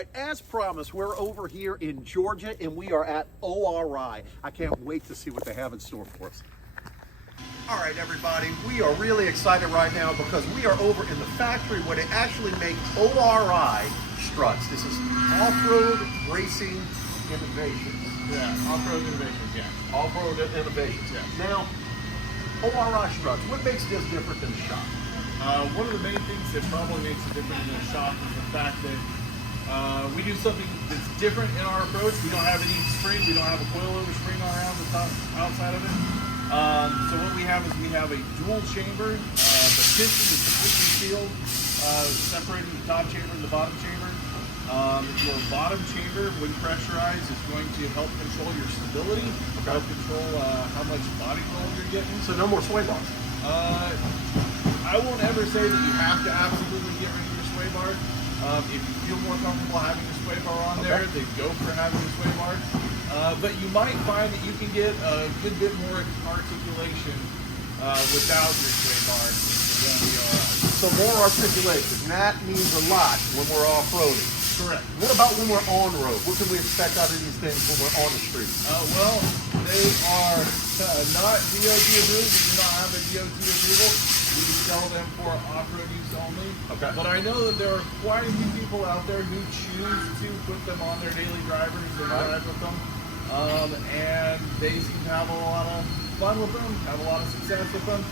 right, as promised, we're over here in Georgia and we are at ORI. I can't wait to see what they have in store for us. All right, everybody, we are really excited right now because we are over in the factory where they actually make ORI struts. This is off-road racing innovations. Yeah, off-road innovations, yeah. Off-road innovations. Yeah. Now, ORI struts, what makes this different than the shop? One of the main things that probably makes it different than the shop is the fact that we do something that's different in our approach. We don't have any spring, we don't have a coilover spring around the top, outside of it. So what we have is we have a dual chamber. The piston is completely sealed, separating the top chamber and the bottom chamber. Your bottom chamber, when pressurized, is going to help control your stability, help control how much body roll you're getting. So no more sway bars. I won't ever say that you have to absolutely get rid of your sway bar. If you feel more comfortable having a sway bar on there, then go for having a sway bar. But you might find that you can get a good bit more articulation without your sway bar. You're going to be all right. So more articulation. That means a lot when we're off-roading. Correct. What about when we're on road? What can we expect out of these things when we're on the street? Well, they are not DOT approved. We do not have a DOT approval. We sell them for off-road use only. Okay. But I know that there are quite a few people out there who choose to put them on their daily drivers and drive with them. And they seem to have a lot of fun with them, have a lot of success with them.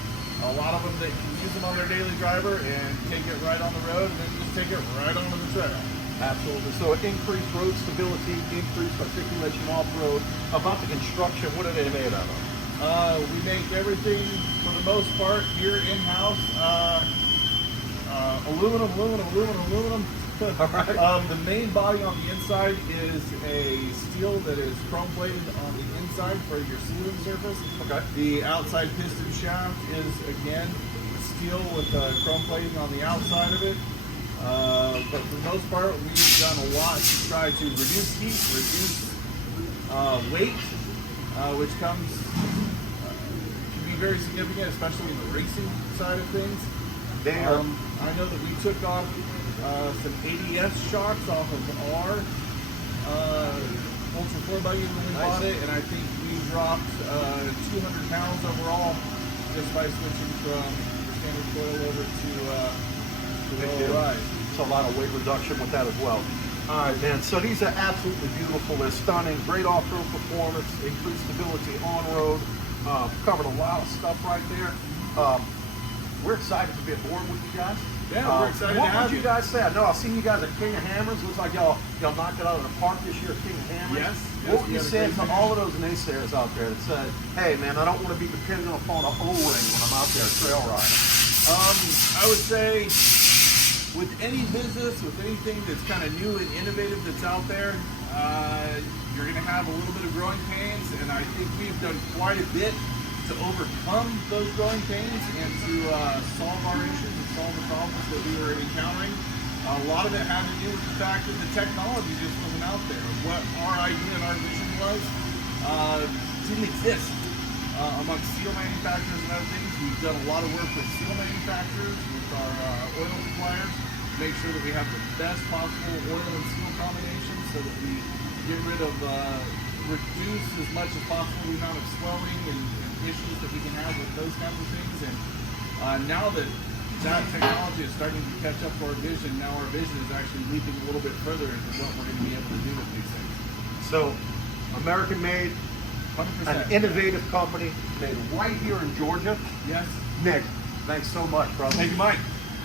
A lot of them that can use them on their daily driver and take it right on the road and then just take it right onto the trail. Absolutely. So increased road stability, increased articulation off-road. About the construction, what are they made out of? We make everything, for the most part, here in-house. Aluminum. All right. The main body on the inside is a steel that is chrome plated on the inside for your sealing surface. Okay. The outside piston shaft is, again, steel with chrome plating on the outside of it. But for the most part, we've done a lot to try to reduce heat, reduce weight, which can be very significant, especially in the racing side of things. I know that we took off some ADS shocks off of our Ultra 4 buggy when we bought it, and I think we dropped 200 pounds overall just by switching from the standard coil over to ORI. It's a lot of weight reduction with that as well. All right, man. So these are absolutely beautiful. They're stunning. Great off-road performance, increased stability on road. Covered a lot of stuff right there. We're excited to be aboard with you guys. Yeah, we're excited to have What would you guys say? I know I've seen you guys at King of Hammers. Looks like y'all knocked it out of the park this year at King of Hammers. Yes. What would you say to all of those naysayers out there that said, hey, man, I don't want to be dependent upon a O-ring when I'm out there trail riding? I would say with any business, with anything that's kind of new and innovative that's out there, you're going to have a little bit of growing pains, and I think we've done quite a bit to overcome those growing pains and to solve our issues and solve the problems that we were encountering. A lot of it had to do with the fact that the technology just wasn't out there. What our idea and our vision was didn't exist amongst steel manufacturers and other things. We've done a lot of work with steel manufacturers, with our oil suppliers, to make sure that we have the best possible oil and steel combination so that we get rid of, reduce as much as possible the amount of swelling and issues that we can have with those kinds of things. And now that technology is starting to catch up to our vision, now our vision is actually leaping a little bit further into what we're going to be able to do with these things. So, American made, 100%. an innovative company made right here in Georgia. Yes. Nick, thanks so much, brother. Thank you, Mike.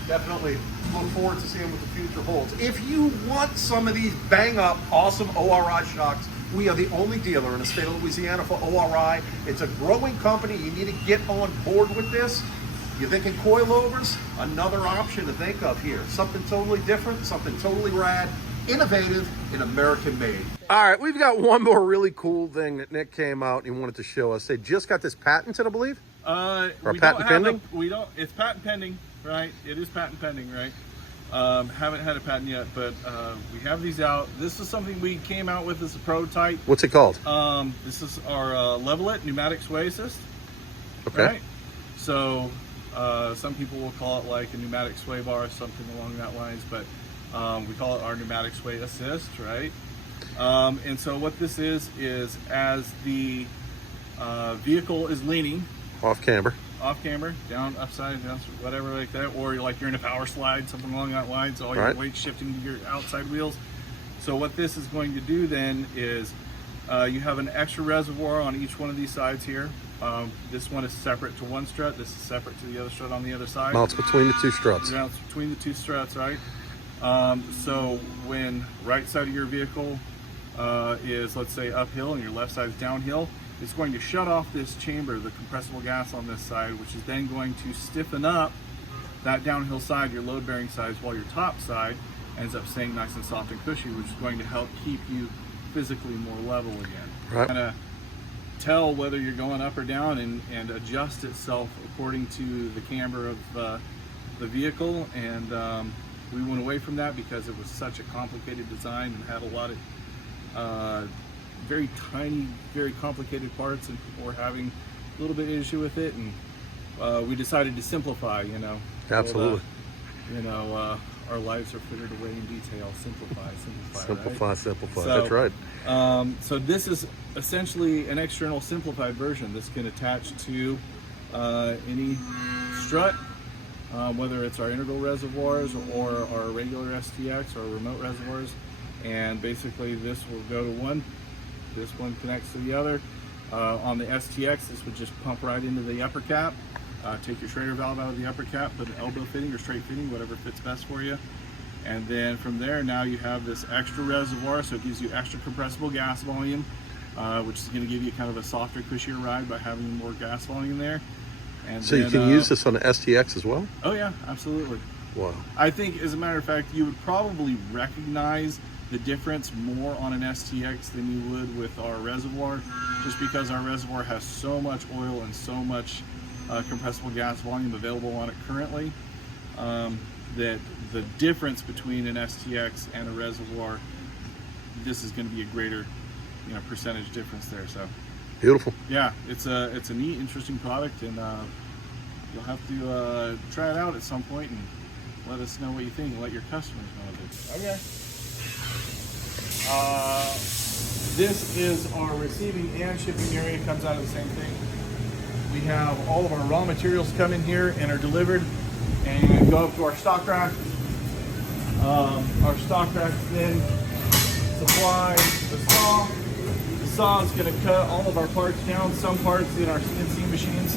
Definitely look forward to seeing what the future holds. If you want some of these bang-up, awesome ORI shocks, we are the only dealer in the state of Louisiana for ORI. It's a growing company. You need to get on board with this. You're thinking coilovers? Another option to think of here. Something totally different, something totally rad, innovative, and American made. All right, we've got one more really cool thing that Nick came out and he wanted to show us. They just got this patented, I believe? Or patent pending? It's patent pending, right? It is patent pending, right? Haven't had a patent yet, but we have these out. This is something we came out with as a prototype. What's it called? This is our Level It Pneumatic Sway Assist. Okay. Right? So some people will call it like a pneumatic sway bar or something along that lines, but We call it our pneumatic sway assist, right? And so what this is as the vehicle is leaning Off camber. down, upside down, whatever like that, or like you're in a power slide, something along that line, so all your weight shifting to your outside wheels. So what this is going to do then is you have an extra reservoir on each one of these sides here. This one is separate to one strut. This is separate to the other strut on the other side. Mounts between the two struts. Mounts between the two struts, right? So when right side of your vehicle is, let's say, uphill and your left side is downhill, it's going to shut off this chamber, the compressible gas on this side, which is then going to stiffen up that downhill side, your load-bearing sides, while your top side ends up staying nice and soft and cushy, which is going to help keep you physically more level again. Right. Kind of tell whether you're going up or down and adjust itself according to the camber of the vehicle. And we went away from that because it was such a complicated design and had a lot of very tiny, very complicated parts, and people were having a little bit of issue with it, and we decided to simplify, you know. Absolutely. Our lives are fitted away in detail. Simplify. Simplify. So, That's right. So this is essentially an external simplified version. This can attach to any strut, whether it's our integral reservoirs or our regular STX or remote reservoirs. And basically this will go to one. This one connects to the other. On the STX, this would just pump right into the upper cap. Take your Schrader valve out of the upper cap, put an elbow fitting or straight fitting, whatever fits best for you. And then from there, now you have this extra reservoir, so it gives you extra compressible gas volume, which is going to give you kind of a softer, cushier ride by having more gas volume there. And So then, you can use this on the STX as well? Oh yeah, absolutely. Wow. I think, as a matter of fact, you would probably recognize the difference more on an STX than you would with our reservoir, just because our reservoir has so much oil and so much compressible gas volume available on it currently, that the difference between an STX and a reservoir, this is going to be a greater, percentage difference there. So Beautiful. yeah, it's a neat, interesting product, and you'll have to try it out at some point and let us know what you think. Let your customers know of it. Okay. This is our receiving and shipping area. It comes out of the same thing. We have all of our raw materials come in here and are delivered and go up to our stock rack. Our stock rack then supplies the saw. The saw is going to cut all of our parts down. Some parts in our CNC machines,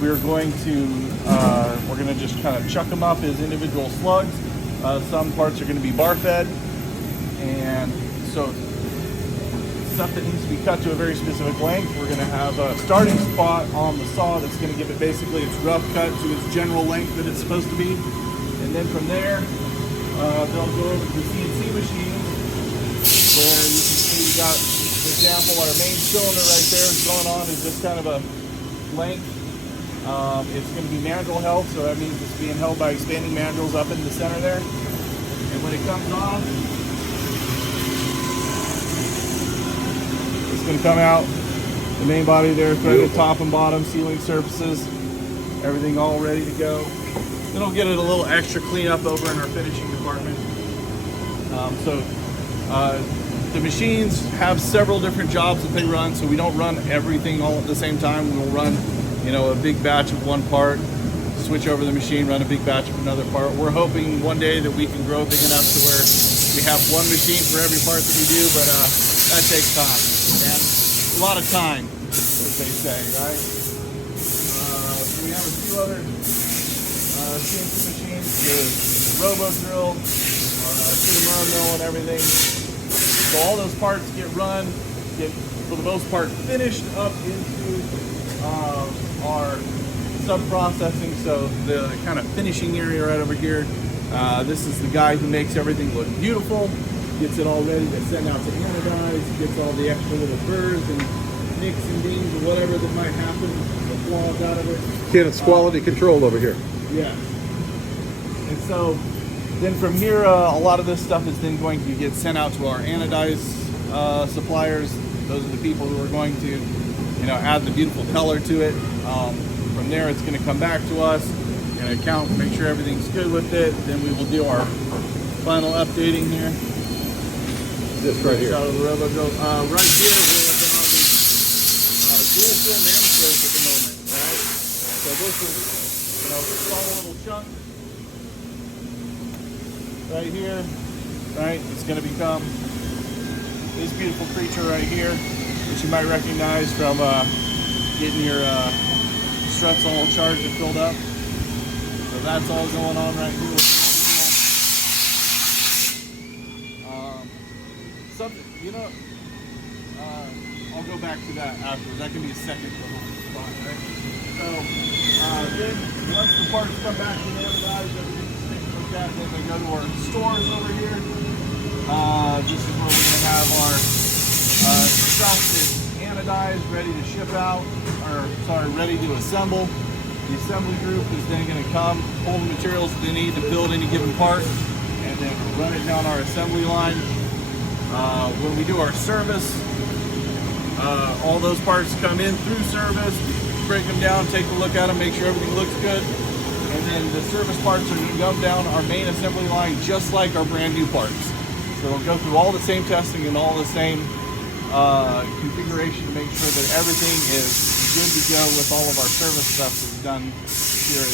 we're going to just kind of chuck them up as individual slugs. Some parts are going to be bar fed, and so stuff that needs to be cut to a very specific length, we're going to have a starting spot on the saw that's going to give it basically its rough cut to its general length that it's supposed to be. And then from there, they'll go over to the CNC machine, where you can see we got, for example, our main cylinder right there is going on is just kind of a length. It's going to be mandrel held, so that means it's being held by expanding mandrels up in the center there. And when it comes off, going to come out, the main body there, threaded top and bottom, sealing surfaces, everything all ready to go. Then we'll get it a little extra cleanup over in our finishing department. The machines have several different jobs that they run, so we don't run everything all at the same time. We'll run, a big batch of one part, switch over the machine, run a big batch of another part. We're hoping one day that we can grow big enough to where we have one machine for every part that we do, but that takes time and a lot of time, as they say, right? So we have a few other CNC machines, the robo drill, Cinemura mill, and everything. So all those parts get run, get for the most part finished up into our sub-processing. So the kind of finishing area right over here. This is the guy who makes everything look beautiful. Gets it all ready to send out to anodize, gets all the extra little burrs and nicks and dings or whatever that might happen, the flaws out of it. It's quality control over here. Yeah. And so then from here, a lot of this stuff is then going to get sent out to our anodize suppliers. Those are the people who are going to, add the beautiful color to it. From there, it's going to come back to us, and account, make sure everything's good with it. Then we will do our final updating here. This right here. Out of the robo go. Right here, we're looking on the dual fill manifolds at the moment, right? So this is, you know, a small little chunk right here, right? It's going to become this beautiful creature right here, which you might recognize from getting your struts all charged and filled up. So that's all going on right here with the something, you know, I'll go back to that afterwards. That can be a second little spot, right? So then once the parts come back to the anodized, everything's taken a look at, then they go to our stores over here. This is where we're going to have our struts anodized, ready to ship out, or sorry, ready to assemble. The assembly group is then going to come, pull the materials that they need to build any given part, and then run it down our assembly line. When we do our service, all those parts come in through service, break them down, take a look at them, make sure everything looks good, and then the service parts are going to come down our main assembly line just like our brand new parts. So they'll go through all the same testing and all the same configuration to make sure that everything is good to go with all of our service stuff that's done here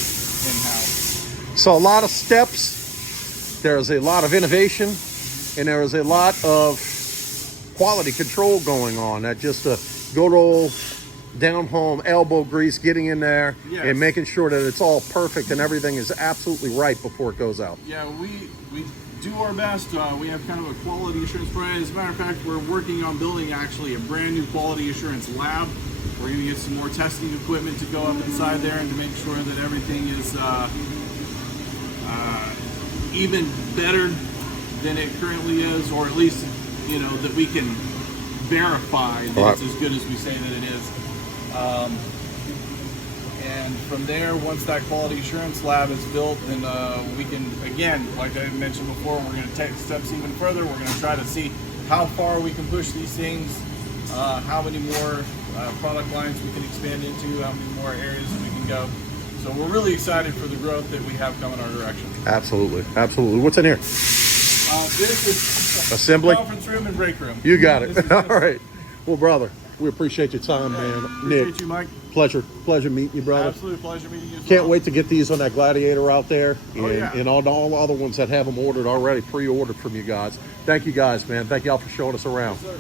in-house. So a lot of steps, there's a lot of innovation, and there is a lot of quality control going on. That just a good old down home elbow grease, getting in there and making sure that it's all perfect and everything is absolutely right before it goes out. Yeah, we do our best. We have kind of a quality assurance program. As a matter of fact, we're working on building actually a brand new quality assurance lab. We're going to get some more testing equipment to go up inside there and to make sure that everything is even better than it currently is, or at least, you know, that we can verify that it's as good as we say that it is. And from there, once that quality assurance lab is built, then we can, again, like I mentioned before, we're going to take steps even further. We're going to try to see how far we can push these things, how many more product lines we can expand into, how many more areas that we can go. So we're really excited for the growth that we have coming our direction. Absolutely, absolutely. What's in here? This is assembly, conference room and break room. You got it. All right. Well, brother, we appreciate your time, man. Appreciate Nick, you, Mike. pleasure meeting you, brother. Absolute pleasure meeting you. Can't wait to get these on that Gladiator out there, and, yeah. and all the other ones that have them ordered already, pre-ordered from you guys. Thank you guys, man. Thank y'all for showing us around. Yes, sir.